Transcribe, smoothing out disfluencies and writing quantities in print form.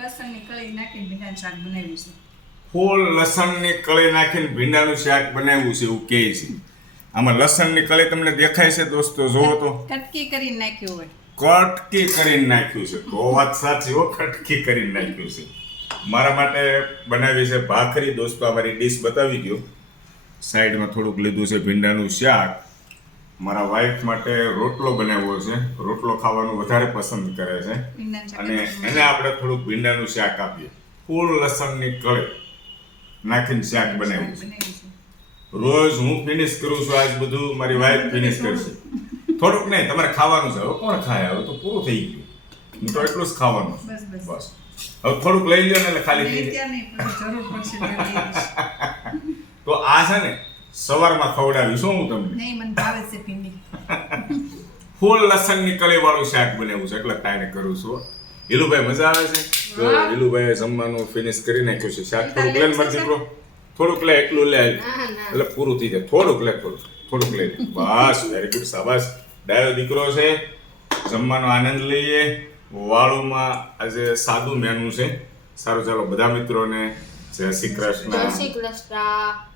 લસણની કળી નાખીને ભીંડાનું શાક બનાવ્યું છે. ફૂલ લસણની કળી નાખીને ભીંડાનું શાક બનાવ્યું છે એવું કહે છે. આમાં લસણની કળી તમને દેખાય છે દોસ્તો? જોવો તો કટકી કરીને નાખ્યું હોય. કટકી કરીને નાખ્યું છે. તો વાત સાચી હો, કટકી કરીને નાખ્યું છે. મારા માટે બનાવી છે ભાખરી. દોસ્તો અમારી ડીશ બતાવી ગયો. સાઈડમાં થોડુંક લીધું છે ભીંડાનું શાક. મારા વાઈફ માટે રોટલો બનાવ્યો છે. રોટલો ખાવાનું વધારે પસંદ કરે છે અને એને આપણે થોડુંક ભીંડાનું શાક આપીએ. ફૂલ લસણની કળી નાખીને શાક બનાવ્યું છે. રોજ હું ફિનિશ કરું છું, આજ બધું મારી વાઈફ ફિનિશ કરશે. થોડુંક નહીં, તમારે ખાવાનું છે. હવે કોણ ખાય? હવે તો પૂરું થઈ ગયું. હું તો એટલું જ ખાવાનું છે. બસ હવે થોડુંક લઈ લ્યો ને એટલે ખાલી થઈ જાય. તો આ છે ને સવારમાં ખવડાવ્યું શું હું તમને? નહીં, મને ભાવે છે ભીંડી. ફૂલ લસણની કળી વાળું શાક બનાવ્યું છે એટલે તાણે કરું છું. હિલુભાઈ મજા આવે છે? તો હિલુભાઈ જમવાનું ફિનિશ કરી નાખ્યું છે. શાક થોડુંક લે મરજી પ્રો, થોડુંક લે, એટલું લે એટલે પૂરું થઈ જાય. થોડુંક લે, થોડુંક લે. બસ, વેરી ગુડ, શાબાશ. ડાયો દીકરો છે. જમવાનો આનંદ લઈએ. વાળુમાં આજે સાદું મેનુ છે. સારું, ચાલો બધા મિત્રોને જય શ્રી કૃષ્ણ. જય શ્રી કૃષ્ણ.